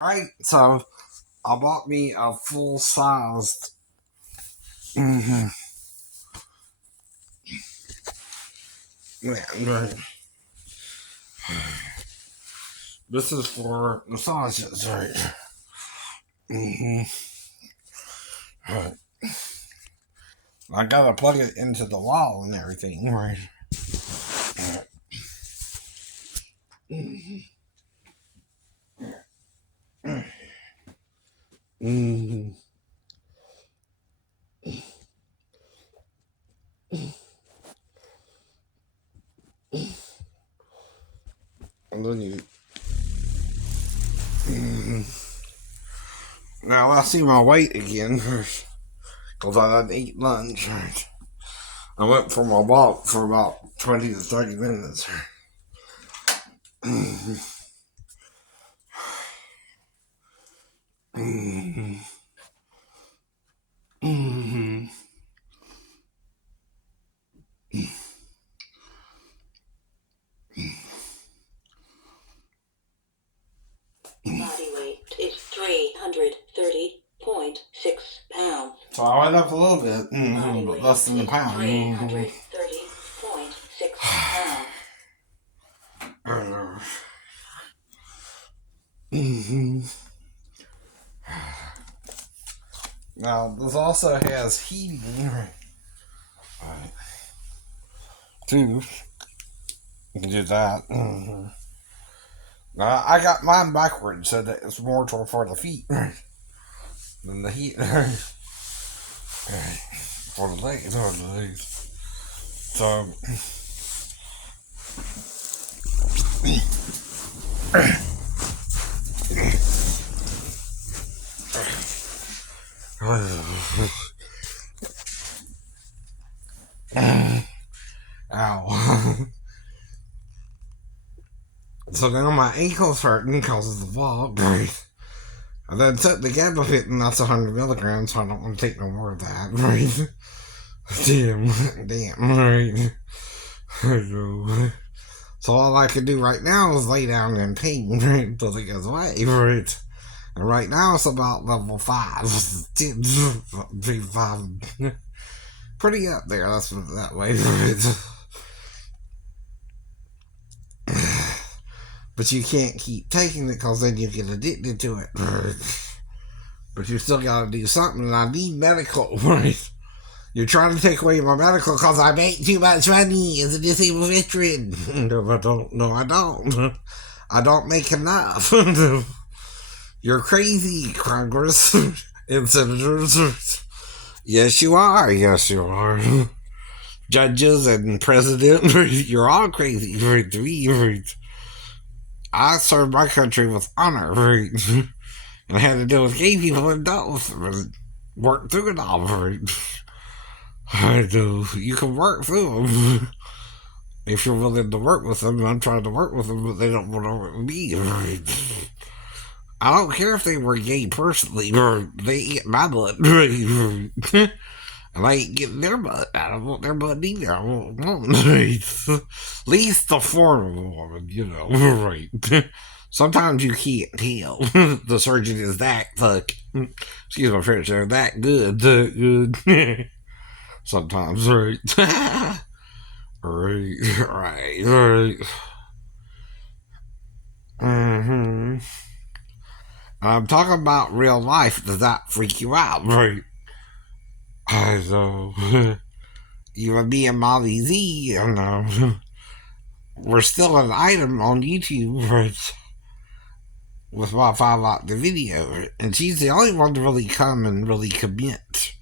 Right, so I bought me a full sized. Mm-hmm. Yeah, right. This is for massages, right? Mm-hmm. Right. I gotta plug it into the wall and everything, right? Right. Mm-hmm. And then you. Mm-hmm. Now I see my weight again, because I didn't eat lunch. Right? I went for my walk for about 20 to 30 minutes. Mm-hmm. Mm-hmm. Mm-hmm. Body weight is 330.6 pounds. So I went up a little bit, but less than a pound. 330.6 pounds. Mm-hmm. Now, this also has heating. Right. Too. You can do that. Mm-hmm. Now, I got mine backwards so that it's more for the feet than the heat. For the legs. For the legs. So. Ow. So now my ankle's hurting because of the walk. Right. I then took the gabapentin, that's 100 milligrams, so I don't want to take no more of that. Right. Damn, right. So all I can do right now is lay down in pain, right, until it goes away, right? And right now it's about level 5. 5. Pretty up there, let's put it that way, right? But you can't keep taking it because then you get addicted to it, right? But you still gotta do something, and I need medical, right? You're trying to take away my medical because I make too much money as a disabled veteran. No, I don't. No, I don't. I don't make enough. You're crazy, Congress and senators. Yes, you are. Yes, you are. Judges and president, you're all crazy. I served my country with honor, and I had to deal with gay people and adults. Work through it all, I do. You can work through them if you're willing to work with them. I'm trying to work with them, but they don't want to work with me. I don't care if they were gay personally, or they eat my butt. And I ain't getting their butt. I don't want their butt either. I want at least the form of a woman, right? Sometimes you can't tell. The surgeon is that excuse my French, they're that good. Sometimes, right? right. Mm-hmm. I'm talking about real life. Does that freak you out, right? So, you and me and Molly Z, we're still an item on YouTube, right? With my 5 the video. And she's the only one to really come and really commit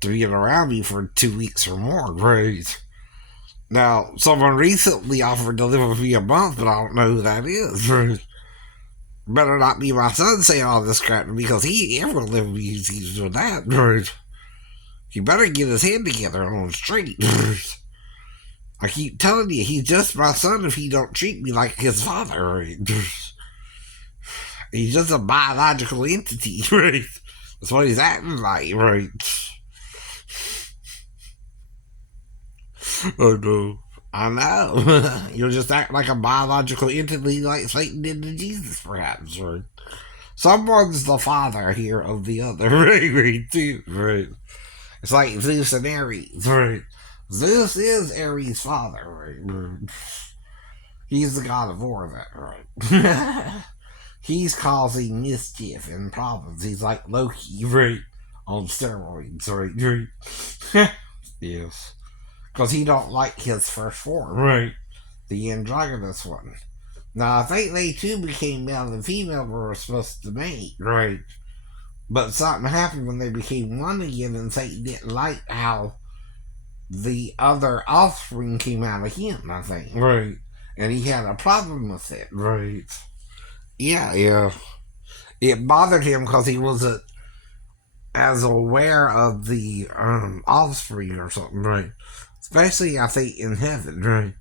to being around me for 2 weeks or more, right? Now, someone recently offered to live with me a month, but I don't know who that is. Right? Better not be my son saying all this crap to me because he ever live with me. He's doing that. Right? He better get his head together on the street. I keep telling you, he's just my son if he don't treat me like his father. Right? He's just a biological entity. Right? That's what he's acting like. Right? Oh no. I know. You'll just act like a biological entity like Satan did to Jesus, perhaps. Right? Someone's the father here of the other, right, too, right. It's like Zeus and Ares, right. Zeus is Ares' father, right. He's the god of war, that, right. He's causing mischief and problems. He's like Loki, right, on steroids, right. Yes. Because he don't like his first form, right, the androgynous one. Now, I think they too became male and female were supposed to mate, right? But something happened when they became one again, and Satan didn't like how the other offspring came out of him, I think. Right. And he had a problem with it. Right. Yeah. It bothered him because he wasn't as aware of the offspring or something, right? Especially, I think, in heaven, right?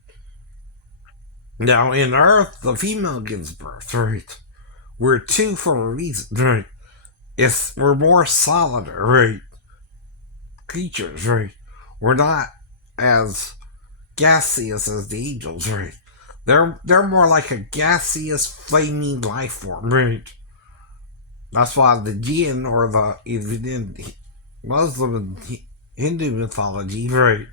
Now, in Earth, the female gives birth, right? We're two for a reason, right? We're more solid, right? Creatures, right? We're not as gaseous as the angels, right? They're more like a gaseous, flaming life form, right? That's why the jinn, or the in Muslim and Hindu mythology, right?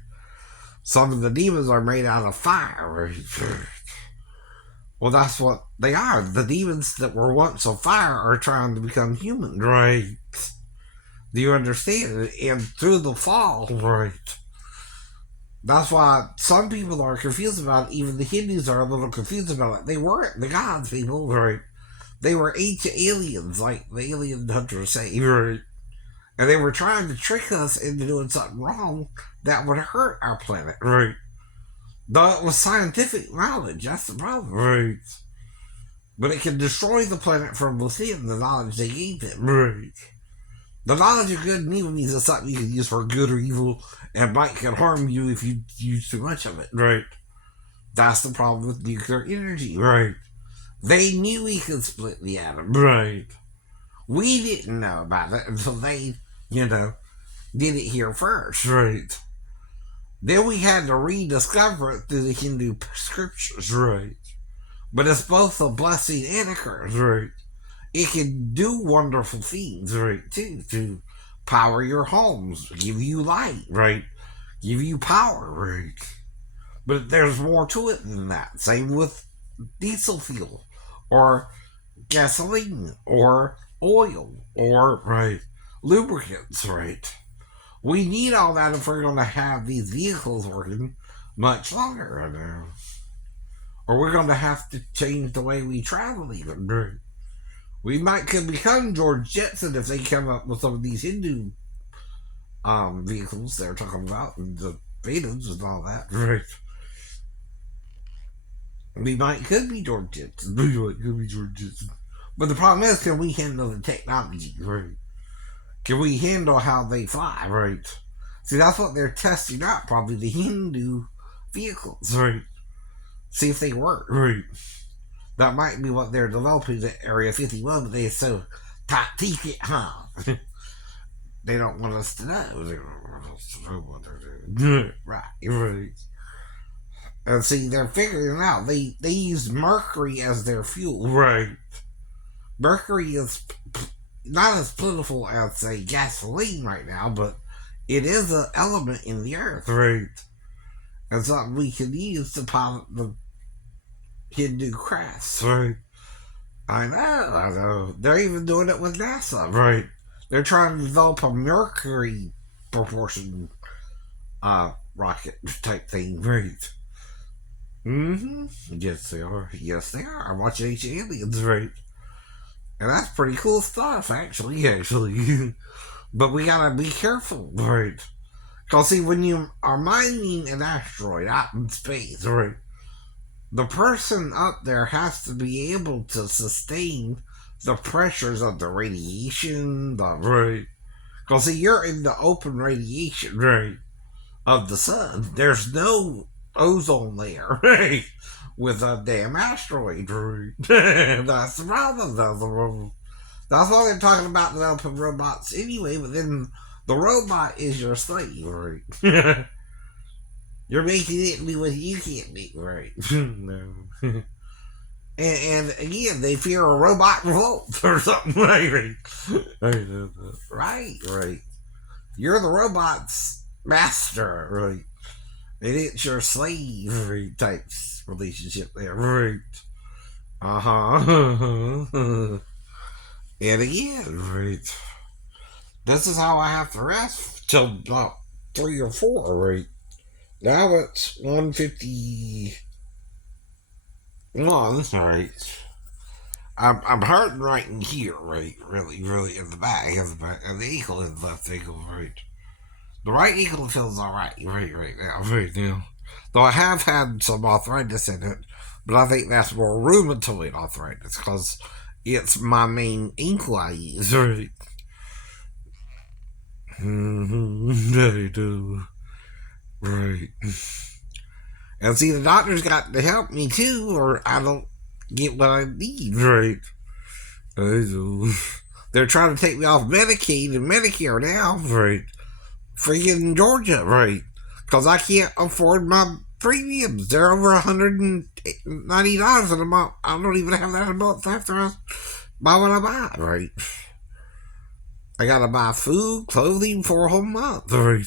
Some of the demons are made out of fire, right? Well, that's what they are. The demons that were once of fire are trying to become human, right? Do you understand? And through the fall, right? That's why some people are confused about it. Even the Hindus are a little confused about it. They weren't the gods, people, right? They were ancient aliens, like the alien hunters say, right? And they were trying to trick us into doing something wrong that would hurt our planet, right? Though it was scientific knowledge, that's the problem, right? But it can destroy the planet from within, the knowledge they gave it, right? The knowledge of good and evil means it's something you can use for good or evil, and might can harm you if you use too much of it, right? That's the problem with nuclear energy, right? They knew we could split the atom, right? We didn't know about it until they, did it here first, right? Then we had to rediscover it through the Hindu scriptures, right? But it's both a blessing and a curse, right? It can do wonderful things, right, too, to power your homes, give you light, right? Give you power, right? But there's more to it than that. Same with diesel fuel, or gasoline, or oil, or, right, lubricants, right? We need all that if we're going to have these vehicles working much longer, or we're going to have to change the way we travel even, right? We could become George Jetson if they come up with some of these Hindu vehicles they're talking about, and the Vedas and all that, right? Could be George Jetson. Could be George Jetson. But the problem is, can we handle the technology, right? Can we handle how they fly, right? See, that's what they're testing out, probably the Hindu vehicles, right? See if they work, right? That might be what they're developing at Area 51, but they're so top secret, huh? They don't want us to know. They don't want us to know what they're doing. Right. And see, they're figuring it out. They use mercury as their fuel. Right. Mercury is not as plentiful as, say, gasoline right now, but it is an element in the earth. Right. And something we can use to pilot the Hindu crafts, right? I know. They're even doing it with NASA, right? They're trying to develop a mercury proportion rocket type thing, right? Yes, they are. I'm watching Ancient Aliens, right? And that's pretty cool stuff, actually. But we gotta be careful, right? Because, see, when you are mining an asteroid out in space, right, the person up there has to be able to sustain the pressures of the radiation, right? Because, see, you're in the open radiation, right, of the sun. There's no ozone layer, right, with a damn asteroid, right? That's the problem. That's why they're talking about developing robots anyway, but then the robot is your slave, right? You're making it do what you can't do, right? No. And again, they fear a robot revolt or something. Right. Right. You're the robot's master, right? And it's your slave, right, type relationship there, right? Uh-huh. And again, right, this is how I have to rest till about 3 or 4, right? Now it's 1:51, right? I'm hurting right in here, right? Really in the back, and the ankle is left ankle, right? The right ankle feels alright, right now. Though I have had some arthritis in it, but I think that's more rheumatoid arthritis, because it's my main ankle I use, right? I do. Right. And see, the doctor's got to help me too, or I don't get what I need, right? I do. They're trying to take me off Medicaid and Medicare now, right? Freaking Georgia, right? Because I can't afford my premiums. They're over $190 a month. I don't even have that a month after I buy what I buy, right? I gotta buy food, clothing for a whole month, right?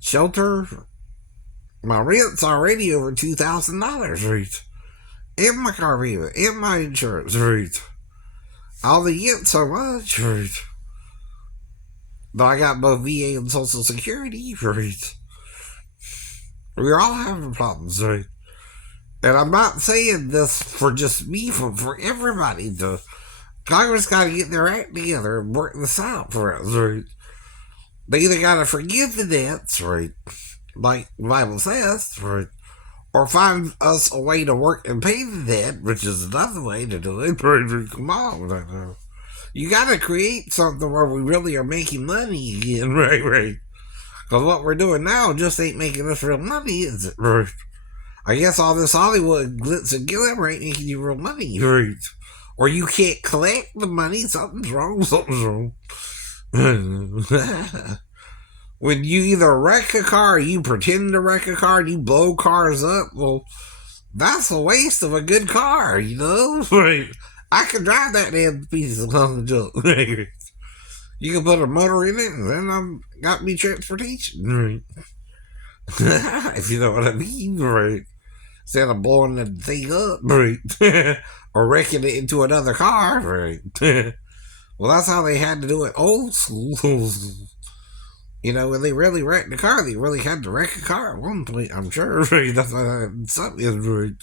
Shelter. My rent's already over $2,000, right? And my car payment, and my insurance, right? All the get so much, right? But I got both VA and Social Security, right? We're all having problems, right? And I'm not saying this for just me, for everybody. The Congress got to get their act together and work this out for us, right? They either got to forgive the debts, right? Like the Bible says, right? Or find us a way to work and pay the debt, which is another way to do it. Come on, you got to create something where we really are making money again, right? Because what we're doing now just ain't making us real money, is it? Right. I guess all this Hollywood glitz and glamour ain't making you real money, right? Or you can't collect the money. Something's wrong. When you either wreck a car or you pretend to wreck a car and you blow cars up, well, that's a waste of a good car, you know? Right. I can drive that damn piece of junk. You can put a motor in it and then I've got me transportation, right? If you know what I mean, right? Instead of blowing the thing up, right? Or wrecking it into another car, right? Well, that's how they had to do it old school. You know, when they really wrecked the car, they really had to wreck a car at one point, I'm sure, right? That's why something is right.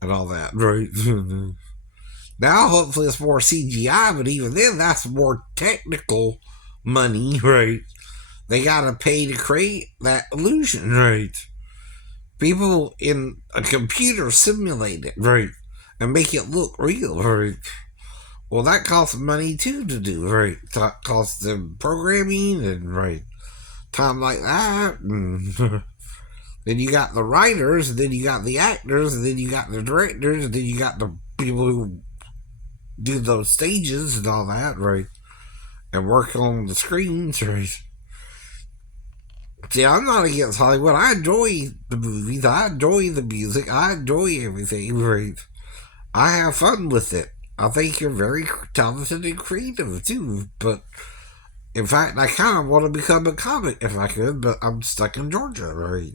And all that, right? Now, hopefully, it's more CGI, but even then, that's more technical money, right? They gotta pay to create that illusion, right? People in a computer simulate it, right? And make it look real, right? Well, that costs money too to do, right? That costs them programming and, right, time like that. And then you got the writers, and then you got the actors, and then you got the directors, and then you got the people who do those stages and all that, right? And work on the screens, right? See, I'm not against Hollywood. I enjoy the movies. I enjoy the music. I enjoy everything, right? I have fun with it. I think you're very talented and creative, too. But, in fact, I kind of want to become a comic if I could, but I'm stuck in Georgia, right?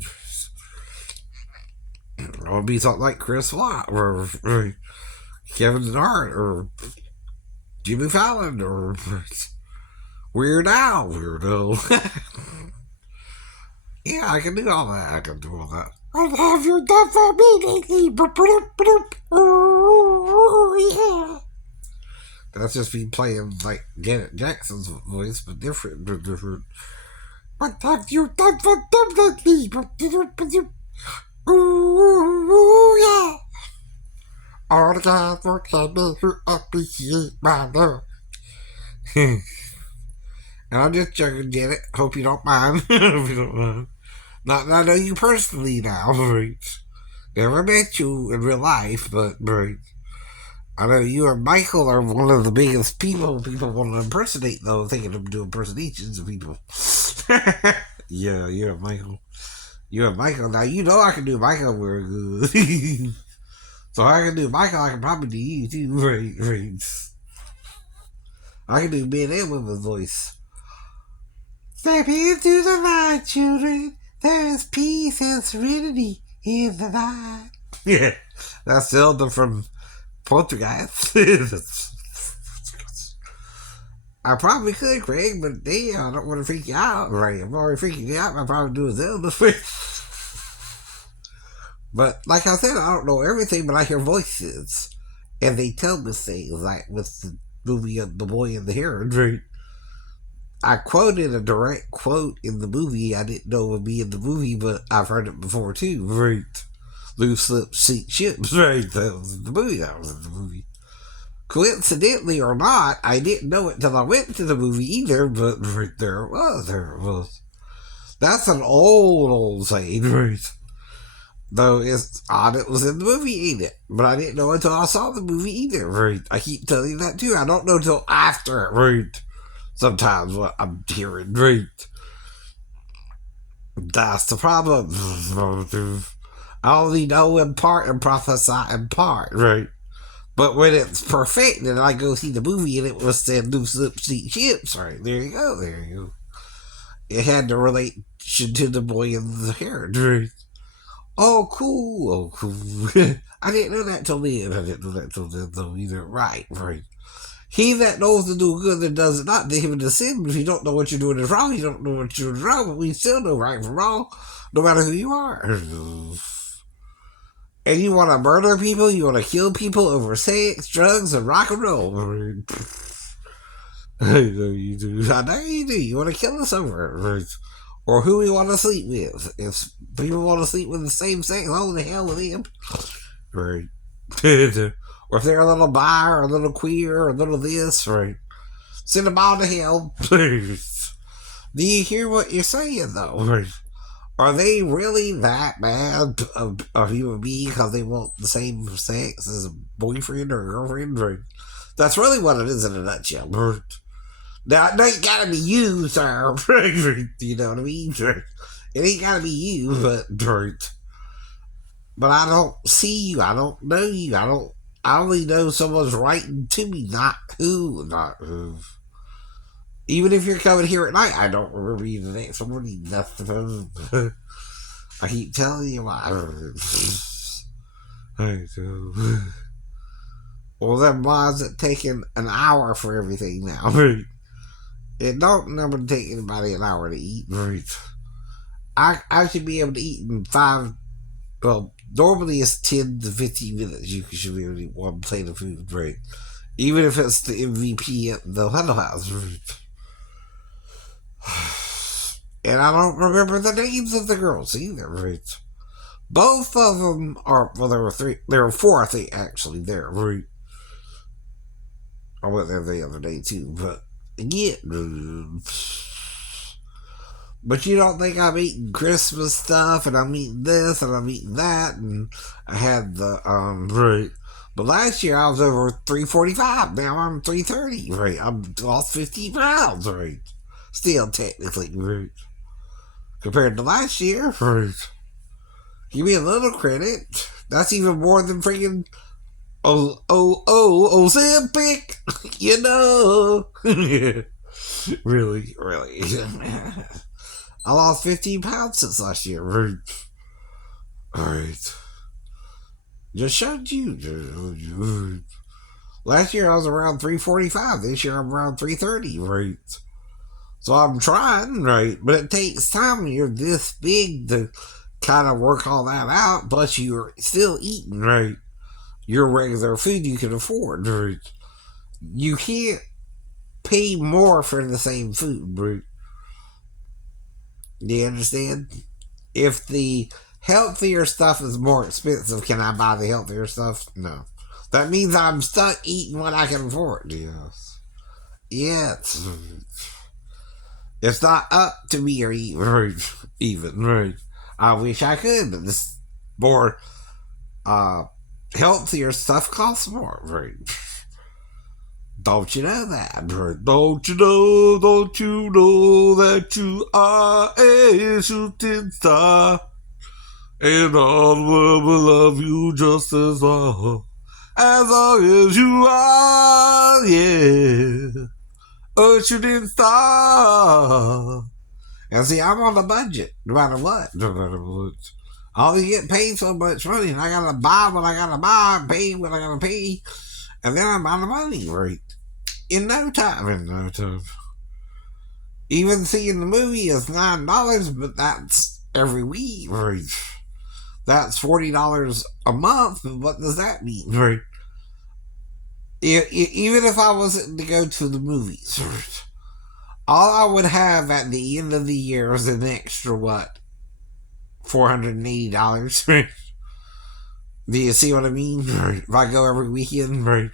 I want to be something like Chris Watt, or right, Kevin Hart, or Jimmy Fallon, or Weird Al, weirdo. Yeah, I can do all that. What have you done for me lately? Ooh, yeah. That's just me playing like Janet Jackson's voice, but different. What have you done for them lately? Ooh, yeah. All the guys work at me who appreciate my love. And I'm just joking, Janet. Hope you don't mind. Hope you don't mind. Not that I know you personally now, right? Never met you in real life, but right. I know you and Michael are one of the biggest people want to impersonate, though, thinking of doing impersonations of people. Yeah, you and Michael. Now, you know I can do Michael very good. So I can do Michael, I can probably do you too. Right. I can do men and women's voice. Step into the light, children. There is peace and serenity in the night. Yeah, that's Zelda from Poltergeist. I probably could, Craig, but damn, I don't want to freak you out. Right, I'm already freaking you out. I probably do a Zelda. But like I said, I don't know everything, but I hear voices, and they tell me things. Like with the movie of The Boy and the Heron, right? I quoted a direct quote in the movie. I didn't know it would be in the movie, but I've heard it before too. Right. Loose lips sink ships. Right. That was in the movie. That was in the movie. Coincidentally or not, I didn't know it till I went to the movie either, but right there it was. There it was. That's an old saying, right? Though it's odd it was in the movie, ain't it? But I didn't know until I saw the movie either, right? I keep telling you that too. I don't know till after it, right? Sometimes what I'm hearing, right? That's the problem. I only know in part and prophesy in part, right? But when it's perfect, and I go see the movie and it was said loose lip seat ships, right? There you go, there you go. It had the relation to the boy and the heron, right? Oh, cool. I didn't know that till then. I didn't know that till then, though, either. Right. He that knows to do good and does it not, to him to sin. If you don't know what you're doing is wrong, you don't know what you're doing wrong, but we still know right from wrong, no matter who you are. And you want to murder people, you want to kill people over sex, drugs, and rock and roll. I know you do. I know you do. You want to kill us over it. Or who we want to sleep with. If people want to sleep with the same sex, oh, the hell with them. Right. Or if they're a little bi or a little queer or a little this, right? Send them all to hell, please. Do you hear what you're saying, though? Right. Are they really that bad of human being because they want the same sex as a boyfriend or a girlfriend? Right. That's really what it is in a nutshell. Right. Now, it ain't gotta be you, sir. You know what I mean? Right. It ain't gotta be you, but I don't see you. I don't know you. I only know someone's writing to me, not who. Even if you're coming here at night, I don't remember you the next morning. Nothing. I keep telling you why. Well, them why's it taking an hour for everything now? It don't never take anybody an hour to eat. I should be able to eat in 5. Well, normally it's 10 to 15 minutes. You should be able to eat one plate of food, right? Even if it's the MVP at the Huddle House, right? And I don't remember the names of the girls either, right? Both of them are, well, there were 3, there were 4, I think, actually, there, right? I went there the other day, too, but, yeah. But you don't think I'm eating Christmas stuff, and I'm eating this, and I'm eating that, and I had the, right. But last year I was over 345, now I'm 330, right? I'm lost 15 pounds, right? Still technically, right? Compared to last year, right? Give me a little credit. That's even more than freaking Ozempic, you know. Really. I lost 15 pounds since last year, right? Alright. Just showed you. Last year I was around 345. This year I'm around 330, right? So I'm trying, right? But it takes time when you're this big to kind of work all that out. Plus you're still eating, right? Your regular food you can afford, right? You can't pay more for the same food, right? Do you understand? If the healthier stuff is more expensive, can I buy the healthier stuff? No. That means I'm stuck eating what I can afford. Yes. Yes. It's not up to me or even, right? I wish I could, but this more healthier stuff costs more, right? Don't you know that? Don't you know that you are a shooting star? And all the world will love you just as long as you are, yeah. A shooting star. And see, I'm on a budget, no matter what. No matter what. I only get paid so much money, and I gotta buy what I gotta buy, pay what I gotta pay, and then I'm out of money, right? In no time, in no time. Even seeing the movie is $9, but that's every week, right? That's $40 a month. What does that mean, right? Even if I wasn't to go to the movies, right? All I would have at the end of the year is an extra what? $480. Right? Do you see what I mean? Right? If I go every weekend, right?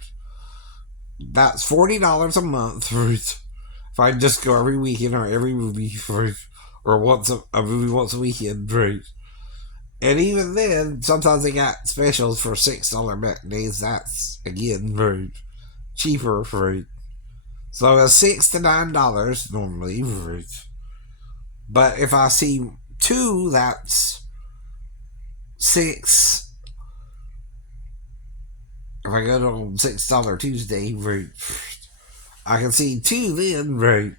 That's $40 a month, right? If I just go every weekend or every movie, right? Or once a movie once a weekend, right? And even then, sometimes they got specials for $6 matinees. That's again right cheaper, right? So it's $6 to $9 normally, right? But if I see two, that's $6. If I go to $6 Tuesday, right? I can see two then, right?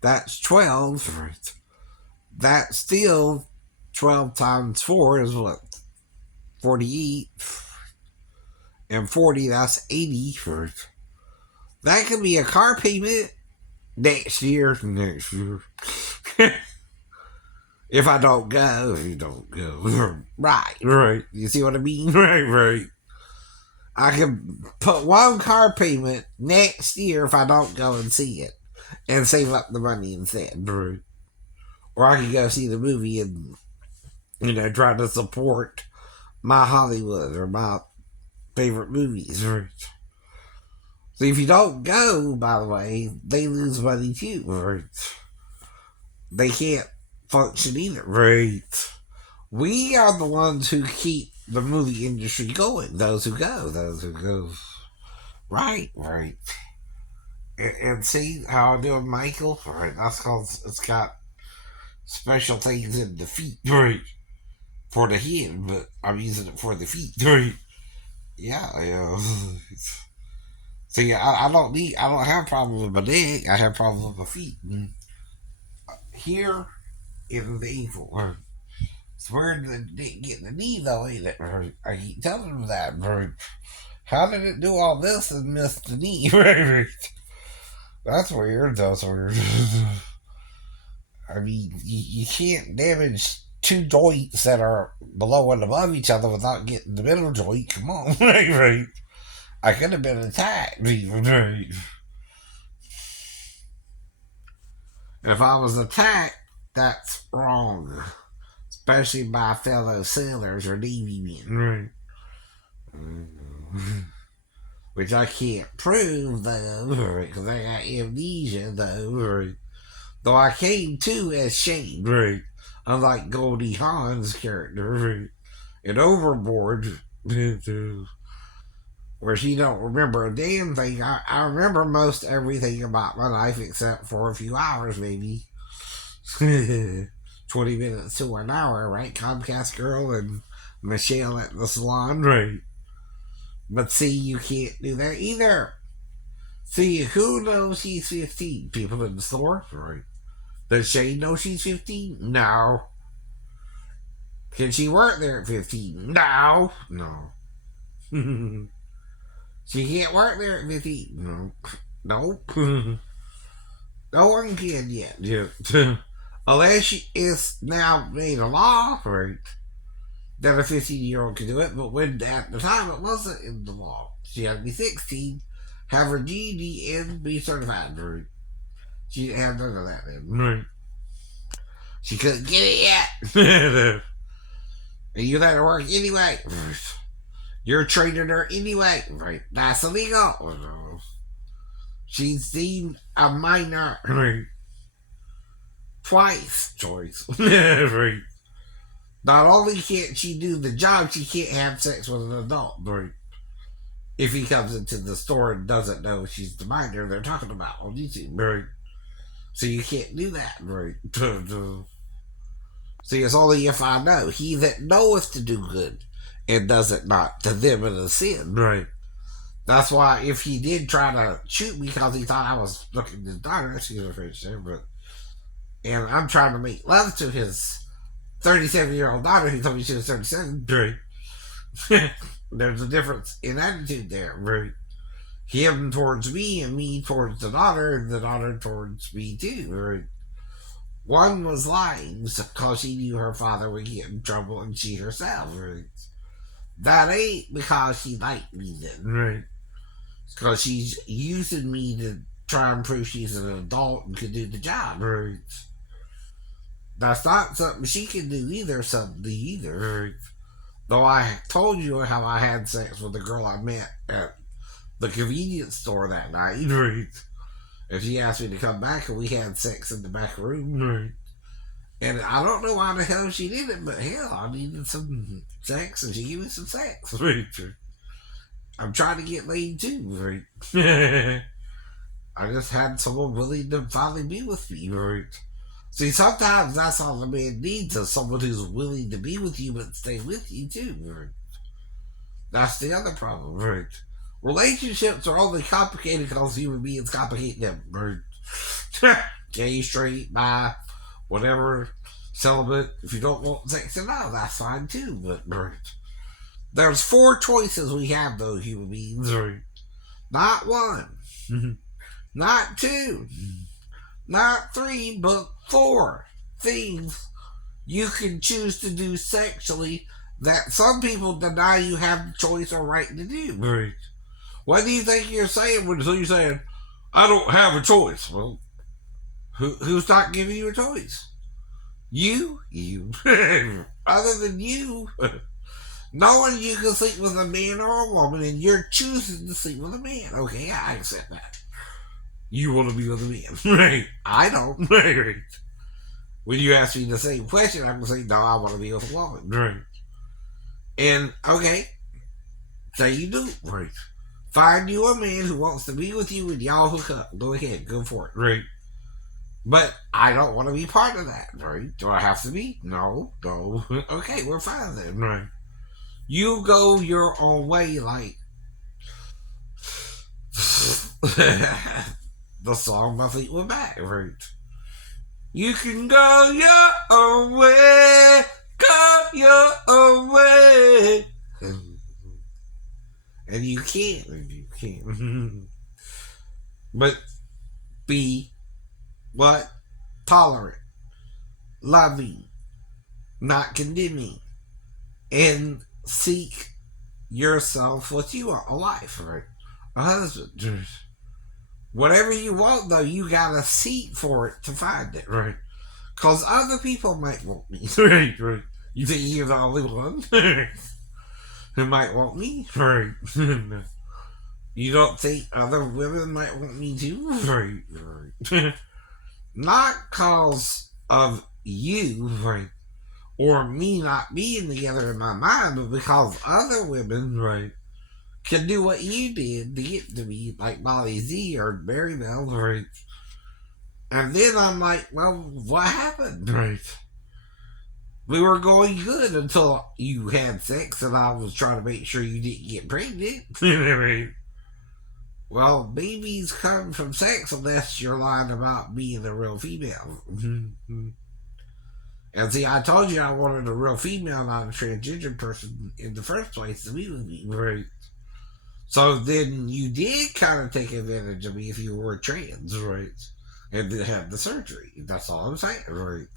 That's 12, right? That's still 12 times 4 is what? 48. And 40, that's 80, right? That could be a car payment next year. Next year. If I don't go, if you don't go. Right, right. You see what I mean? Right, right. I can put one car payment next year if I don't go and see it and save up the money instead. Right. Or I can go see the movie and, try to support my Hollywood or my favorite movies. Right. So if you don't go, by the way, they lose money too. Right. They can't function either. Right. We are the ones who keep the movie industry going. Those who go. Those who go. Right. Right. And see how I do with Michael? Right. That's because it's got special things in the feet. Right. For the head, but I'm using it for the feet. Right. Yeah. See, I don't have problems with my leg. I have problems with my feet. Here is the ankle. It's where the get the knee though, ain't it? I keep telling them that. How did it do all this and miss the knee? That's weird. That's weird. I mean, you can't damage two joints that are below and above each other without getting the middle joint. Come on, right. I could have been attacked, right. If I was attacked, that's wrong. Especially by fellow sailors or Navy men, right? Which I can't prove, though, because I got amnesia, though, right? Though I came to as Shane, right? Unlike Goldie Hawn's character, right? And Overboard, where she don't remember a damn thing. I remember most everything about my life except for a few hours, maybe. 20 minutes to an hour, right? Comcast girl and Michelle at the salon, right? But see, you can't do that either. See, who knows she's 15? People in the store, right? Does Shane know she's 15? No. Can she work there at 15? No. No. She can't work there at 15. No. Nope. No one can yet. Unless it's now made a law, right? That a 15-year-old can do it, but when at the time it wasn't in the law. She had to be 16, have her GED, and be certified, right? She didn't have none of that then. Right. She couldn't get it yet. And you let her work anyway. You're training her anyway. Right. That's illegal. She's seen a minor twice. Choice. Right. Not only can't she do the job, she can't have sex with an adult. Right. If he comes into the store and doesn't know she's the minor they're talking about on YouTube. Right. So you can't do that. Right. See, it's only if I know. He that knoweth to do good and does it not, to them it is sin. Right. That's why if he did try to shoot me because he thought I was looking at his daughter, she's a French there, but and I'm trying to make love to his 37-year-old daughter who told me she was 37. Right. There's a difference in attitude there. Right. Him towards me and me towards the daughter and the daughter towards me too. Right. One was lying because she knew her father would get in trouble and she herself. Right. That ain't because she liked me then. Right. It's because she's using me to try and prove she's an adult and can do the job. Right. That's not something she can do either, something either. Right. Though I told you how I had sex with the girl I met at the convenience store that night. Right. And she asked me to come back and we had sex in the back room. Right. And I don't know why the hell she did it, but hell, I needed some sex and she gave me some sex. Right. I'm trying to get laid too. Right. I just had someone willing to finally be with me. Right. See, sometimes that's all the man needs is someone who's willing to be with you but stay with you too. Right. That's the other problem. Right. Relationships are only complicated because human beings complicate them. Right. Gay, straight, bi, whatever, celibate. If you don't want sex at all, that's fine too. But right. There's 4 choices we have, though, human beings. Right. Not 1, not 2, not 3, but 4 things you can choose to do sexually that some people deny you have the choice or right to do. Right. What do you think you're saying when you're saying, I don't have a choice? Well, who's not giving you a choice? You. Other than you. Knowing you can sleep with a man or a woman and you're choosing to sleep with a man. Okay, I accept that. You want to be with a man. Right. I don't. Right. When you ask me the same question, I'm going to say, no, I want to be with a woman. Right. And, okay, say you do. Right. Find you a man who wants to be with you and y'all hook up. Go ahead. Go for it. Right. But I don't want to be part of that. Right. Do I have to be? No. Okay, we're fine then. Right. You go your own way like the song by Fleetwood Mac, right? You can go your own way, go your own way. And you can't. But be what? Tolerant, loving, not condemning, and seek yourself what you want, a wife, right? A husband. Whatever you want, though, you gotta seek for it to find it, right? Because other people might want me. Right. You think you're the only one who might want me? Right. You don't think other women might want me too? Right. Not because of you, right? Or me not being together in my mind, but because other women, right, can do what you did to get to me, like Molly Z or Mary Bell, right? And then I'm like, well, what happened, right? We were going good until you had sex and I was trying to make sure you didn't get pregnant. Right? Well, babies come from sex unless you're lying about being a real female. And see, I told you I wanted a real female, not a transgender person in the first place to be with me, right? So then you did kind of take advantage of me if you were trans, right? And then have the surgery. That's all I'm saying, right?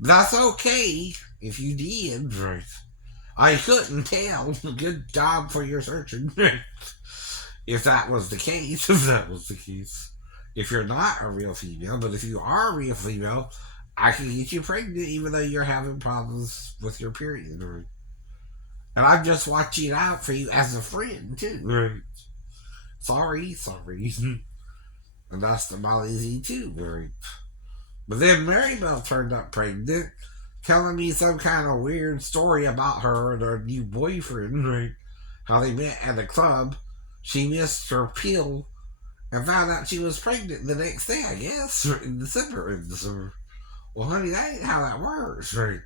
That's okay if you did, right? I couldn't tell. Good job for your searching. If that was the case, If you're not a real female, but if you are a real female, I can get you pregnant even though you're having problems with your period. Right? And I'm just watching out for you as a friend, too. Right? Sorry. And that's the Molly Z, too. Right? But then Mary Bell turned up pregnant, telling me some kind of weird story about her and her new boyfriend, right? How they met at a club. She missed her pill and found out she was pregnant the next day, I guess, in December. Well, honey, that ain't how that works, right?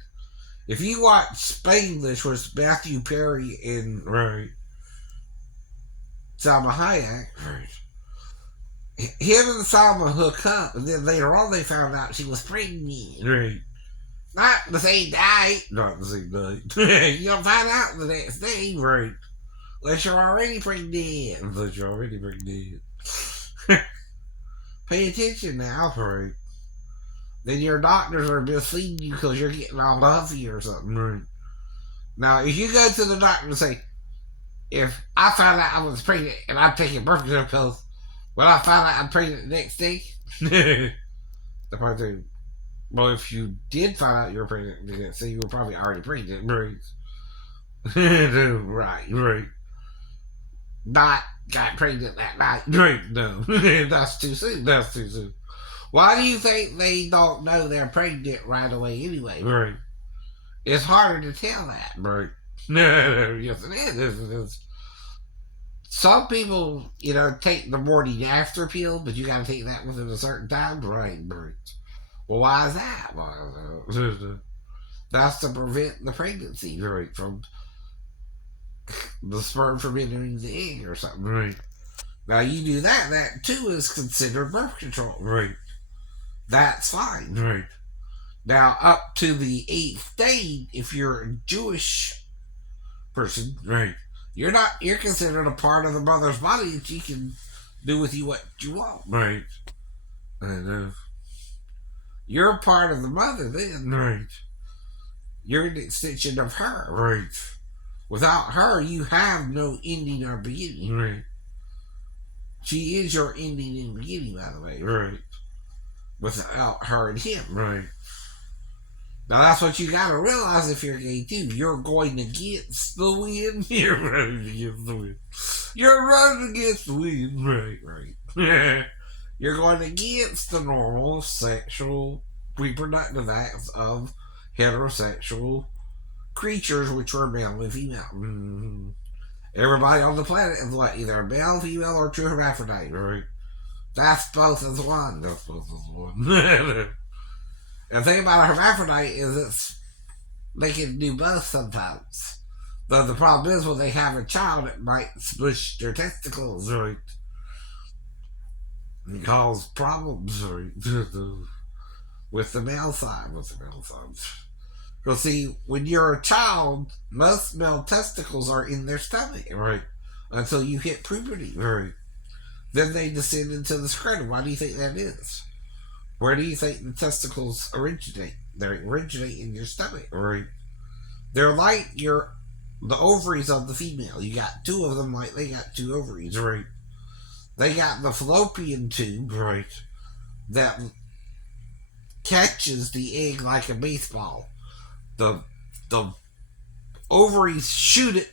If you watch Spanglish with Matthew Perry and right, Salma Hayek, right, him and Salma hook up, and then later on they found out she was pregnant, right? Not the same night, not the same night. You don't find out the next day, right? Unless you're already pregnant. Unless you're already pregnant. Pay attention now, right? Then your doctors are misleading you because you're getting all huffy or something, right? Now, if you go to the doctor and say, if I found out I was pregnant and I'm taking birth control pills, will I find out I'm pregnant the next day? The part say, well, if you did find out you were pregnant the next day, you were probably already pregnant, right? Right. Not got pregnant that night. Right, no. That's too soon. Why do you think they don't know they're pregnant right away anyway? Right. It's harder to tell that. Right. Yes, it is. Some people, take the morning after pill, but you got to take that within a certain time. Right. Well, why is that? That's to prevent the pregnancy, right, from the sperm from entering the egg or something, right? Now you do that, that too is considered birth control, right? That's fine, right? Now up to the 8th day, if you're a Jewish person, right, you're considered a part of the mother's body that she can do with you what you want, right? And you're a part of the mother then, right? You're an extension of her, right? Without her, you have no ending or beginning, right? She is your ending and beginning, by the way, right? Without her and him, right? Now that's what you gotta realize if you're gay too. You're going against the wind. You're running against the wind. You're running against the wind, right. You're going against the normal sexual reproductive acts of heterosexual creatures, which were male and female. Mm-hmm. Everybody on the planet is what? Either a male, female, or true hermaphrodite, right? That's both as one. And the thing about a hermaphrodite is they can do both sometimes. Though the problem is when they have a child, it might smush their testicles, right? And cause problems, right? With the male side. Because see, when you're a child, most male testicles are in their stomach, right? Until you hit puberty, right? Then they descend into the scrotum. Why do you think that is? Where do you think the testicles originate? They originate in your stomach, right? They're like the ovaries of the female. You got 2 of them like they got 2 ovaries, right? They got the fallopian tube, right? That catches the egg like a baseball. The ovaries shoot it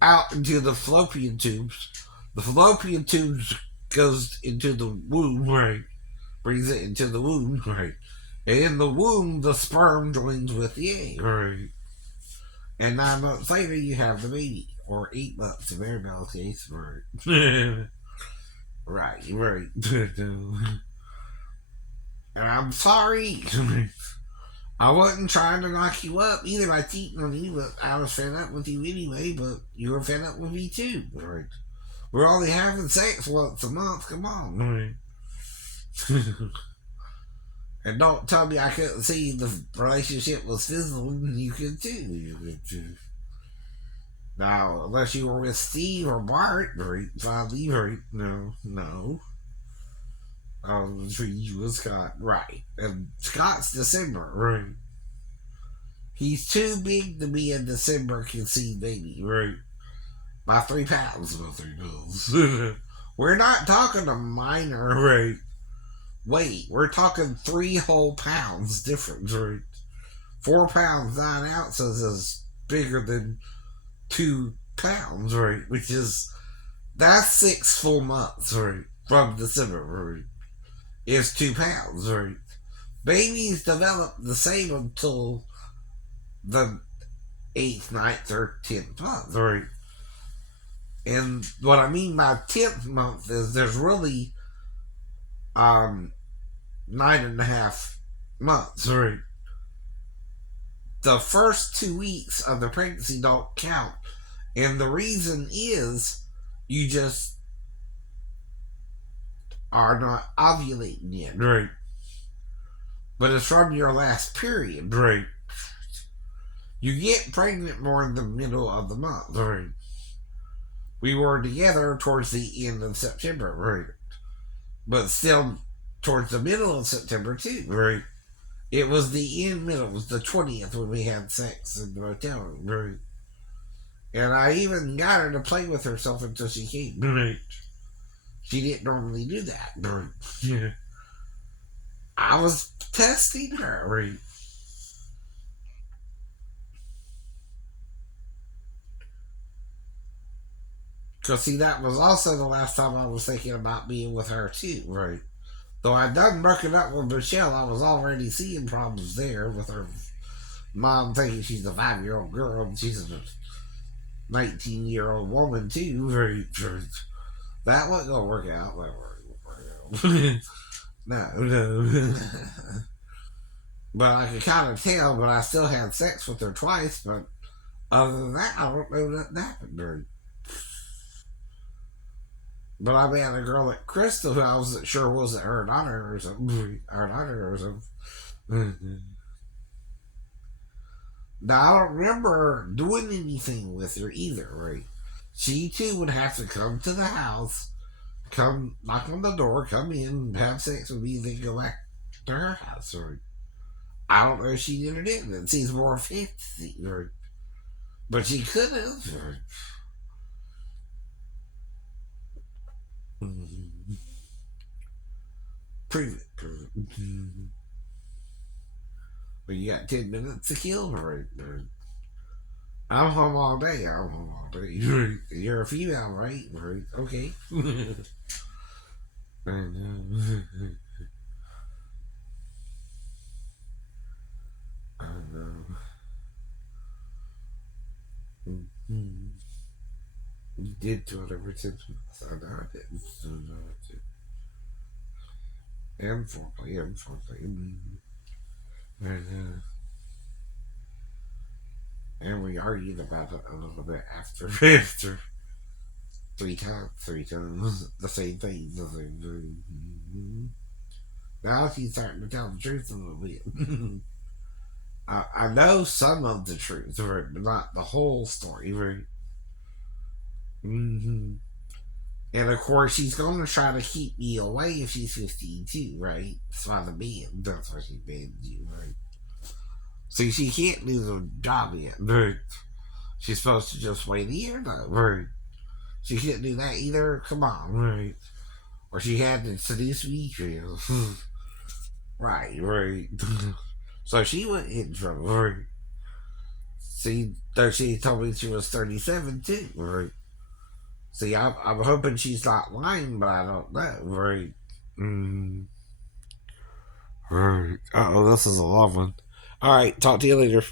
out into the fallopian tubes. The fallopian tubes goes into the womb, right? Brings it into the womb, right? And in the womb, the sperm joins with the egg, right? And 9 months later, you have the baby. Or 8 months in Maribel's case, right? Right. And I'm sorry. I wasn't trying to knock you up either by cheating on you, but I was fed up with you anyway, but you were fed up with me too, right? We're only having sex once a month, come on, right? And don't tell me I couldn't see the relationship was fizzling, you could too. Now, unless you were with Steve or Bart, right? Finally, right? No. Between you and Scott, right? And Scott's December, right? He's too big to be a December conceived baby, right? By 3 pounds, about 3 pounds. We're not talking a minor, right? Weight. We're talking 3 whole pounds difference, right? 4 pounds 9 ounces is bigger than 2 pounds, right? That's 6 full months, right? From December, right? Is 2 pounds, right? Babies develop the same until the 8th, 9th, or 10th month, right? And what I mean by 10th month is there's really 9.5 months, right? The first 2 weeks of the pregnancy don't count. And the reason is you just are not ovulating yet, right? But it's from your last period, right? You get pregnant more in the middle of the month, right? We were together towards the end of September, right? But still towards the middle of September, too, right? It was the end middle, it was the 20th when we had sex in the motel room, right? And I even got her to play with herself until she came, right? She didn't normally do that, right? I was testing her, right? Because, see, that was also the last time I was thinking about being with her, too, right? Though I'd done broken up with Michelle, I was already seeing problems there with her mom thinking she's a 5-year-old girl and she's a 19-year-old woman, too, right? That wasn't going to work out. That wasn't going to work out. No. But I could kind of tell, but I still had sex with her twice, but other than that, I don't know nothing happened, right? But I met a girl at Crystal who I wasn't sure wasn't her daughter or something. Her daughter or something. Now, I don't remember doing anything with her either, right? She too would have to come to the house, come knock on the door, come in, have sex with me, then go back to her house, right? I don't know if she did or didn't. It seems more fancy, right? But she could have. Right? Prove it. Prove it. Well, you got 10 minutes to kill, right? I'm home all day. I'm home all day. You're a female, right? Right. Okay. I know. I know. Mhm. You did 200% I know I didn't. I know I did. And foreplay, and foreplay. And, and we argued about it a little bit after. After. Three times. The same thing. The same thing. Now she's starting to tell the truth a little bit. I know some of the truth, right, but not the whole story, right? Mm-hmm. And of course, she's going to try to keep me away if she's 15 too, right? That's why the band. That's why she banned you, right? So she can't do the job yet, right? She's supposed to just wait a year, though, right? She can't do that either. Come on, right? Or she had to seduce me, right, right. So she went in trouble, right? See, though she told me she was 37 too, right? See, I'm hoping she's not lying, but I don't know, right? Mm, right. Uh oh, this is a long one. All right, talk to you later.